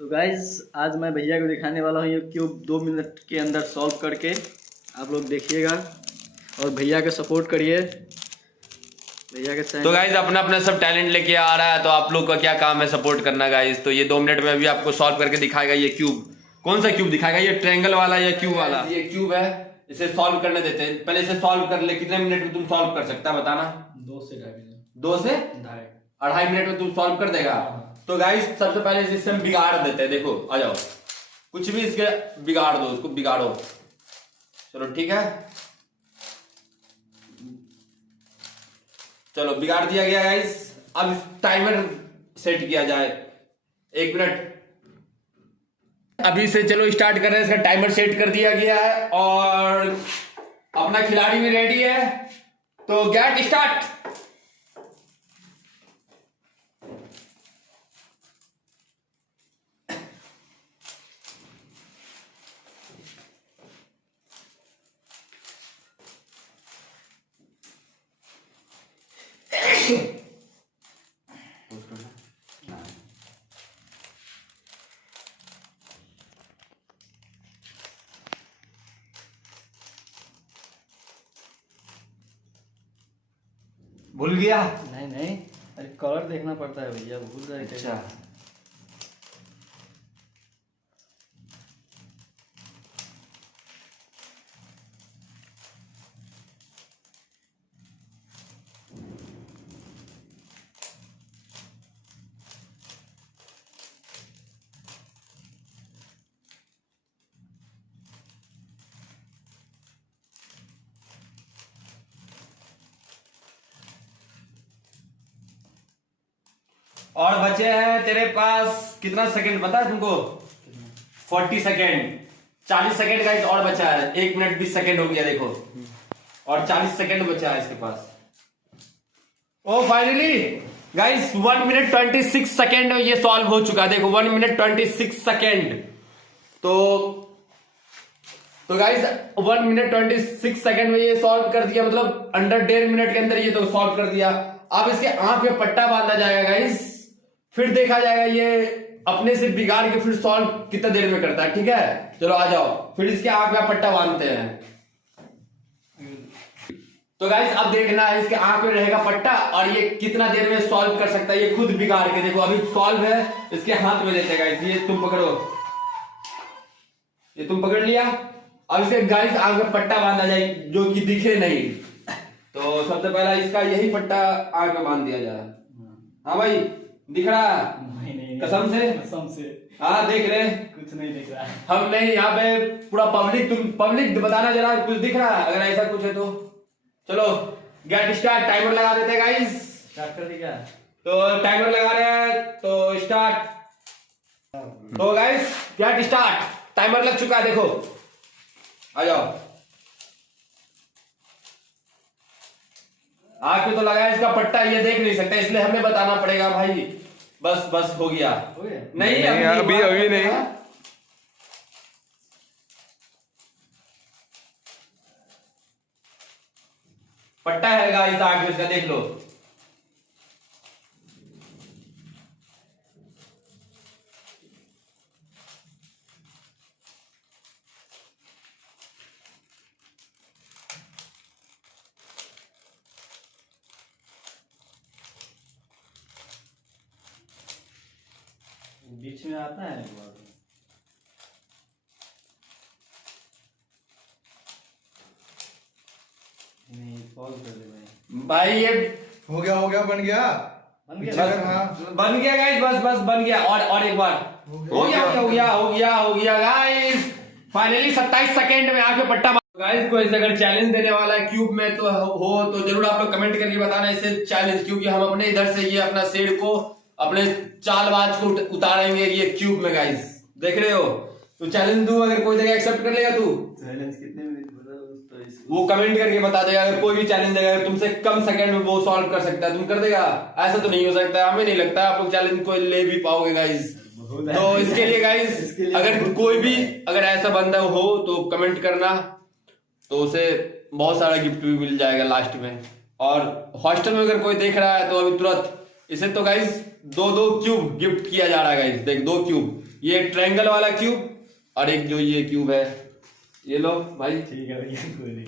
तो गाइज आज मैं भैया को दिखाने वाला हूँ ये क्यूब 2 मिनट के अंदर सॉल्व करके। आप लोग देखिएगा और भैया के सपोर्ट करिए। भैया के चैनल तो गाइज अपना अपना सब टैलेंट लेके आ रहा है, तो आप लोग का क्या काम है सपोर्ट करना गाइज। तो ये 2 मिनट में अभी आपको सॉल्व करके दिखाएगा ये क्यूब। कौन सा क्यूब दिखाएगा? ये ट्रायंगल वाला या क्यूब वाला? ये क्यूब है, इसे सॉल्व करने देते हैं। पहले इसे सॉल्व कर ले। कितने मिनट में तुम सॉल्व कर सकता है बताना? 2 से 2.5 मिनट। 2 से 2.5 मिनट में तुम सॉल्व कर देगा। तो गाइस सबसे पहले इसे हम बिगाड़ देते हैं। देखो आ जाओ, कुछ भी इसके बिगाड़ दो, इसको बिगाड़ो। चलो ठीक है, चलो बिगाड़ दिया गया गाइस। अब टाइमर सेट किया जाए 1 मिनट। अभी से चलो स्टार्ट कर रहे हैं। इसका टाइमर सेट कर दिया गया है और अपना खिलाड़ी भी रेडी है, तो गेट स्टार्ट। भूल गया? नहीं, अरे कलर देखना पड़ता है भैया, भूल जाए। अच्छा और बचे हैं तेरे पास कितना सेकंड पता है तुमको? 40 सेकंड, 40 सेकंड गाइस और बचा है। 1 मिनट 20 सेकंड हो गया देखो, और 40 सेकंड बचा है इसके पास। ओ फाइनली गाइस 1 मिनट 26 सेकंड में ये सॉल्व हो चुका है। देखो 1 मिनट 26 सेकंड। तो गाइस 1 मिनट 26 सेकंड में ये सॉल्व कर दिया, मतलब अंडर 1.5 मिनट के अंदर ये तो सॉल्व कर दिया। अब इसके आंख में पट्टा बांधा जाएगा गाइस, फिर देखा जाएगा ये अपने से बिगाड़ के फिर सॉल्व कितना देर में करता है। ठीक है चलो आ जाओ, फिर इसके आंख में पट्टा बांधते हैं। तो गाइस अब देखना है इसके आंख में रहेगा पट्टा और ये कितना देर में सॉल्व कर सकता है ये खुद बिगाड़ के। देखो अभी सॉल्व है, इसके हाथ में देते गाइस। ये तुम पकड़ो, ये तुम पकड़ लिया। अब इसके गाइस आंख में पट्टा बांधा जाए जो कि दिखे नहीं। तो सबसे पहला इसका यही पट्टा आंख में बांध दिया जाए। हाँ भाई दिख रहा है? नहीं, कसम से हाँ देख रहे? कुछ नहीं दिख रहा है। हम नहीं, यहाँ पे पूरा पब्लिक, तुम पब्लिक बताना जरा कुछ दिख रहा है अगर ऐसा कुछ है तो। चलो गेट स्टार्ट, टाइमर लगा देते हैं गाइस। स्टार्ट कर दिया तो टाइमर लगा रहे हैं, तो स्टार्ट। तो गाइस गेट स्टार्ट, टाइमर लग चुका है। देखो आ जाओ, आंख में तो लगा है इसका पट्टा, ये देख नहीं सकता इसलिए हमें बताना पड़ेगा भाई। बस हो गया। नहीं अभी नहीं। पट्टा है गाइस आंख में इसका, देख लो। बीच में आता है नहीं, सॉल्व कर दे भाई ये हो गया बन गया बन गया गाइस। बस बन गया। और एक बार हो गया गाइस। फाइनली 27 सेकंड में आके पट्टा। गाइस को ऐसे अगर चैलेंज देने वाला है क्यूब में तो हो तो जरूर आप लोग कमेंट करके बताना इसे चैलेंज, क्योंकि हम अपने इधर से ये अपना शेर को, अपने चालबाज को उतारेंगे ये क्यूब में गाइस। देख रहे हो? तो चैलेंज दूं, अगर कोई देगा एक्सेप्ट कर लेगा तू? चैलेंज कितने मिनट वो कमेंट करके बता देगा। अगर कोई भी चैलेंज देगा, अगर तुमसे कम सेकंड में वो सॉल्व कर सकता है, तुम कर देगा? ऐसा तो नहीं हो सकता, हमें नहीं लगता आप लोग चैलेंज को ले भी पाओगे गाइस। तो इसके लिए गाइस अगर कोई भी अगर ऐसा बंदा हो तो कमेंट करना, तो उसे बहुत सारा गिफ्ट भी मिल जाएगा लास्ट में। और हॉस्टल में अगर कोई देख रहा है तो अभी तुरंत इसे तो गाइस 2-2 क्यूब गिफ्ट किया जा रहा है गाइस। देख 2 क्यूब ये ट्रायंगल वाला क्यूब और एक जो ये क्यूब है, ये लो भाई। ठीक है भैया, कोई नहीं।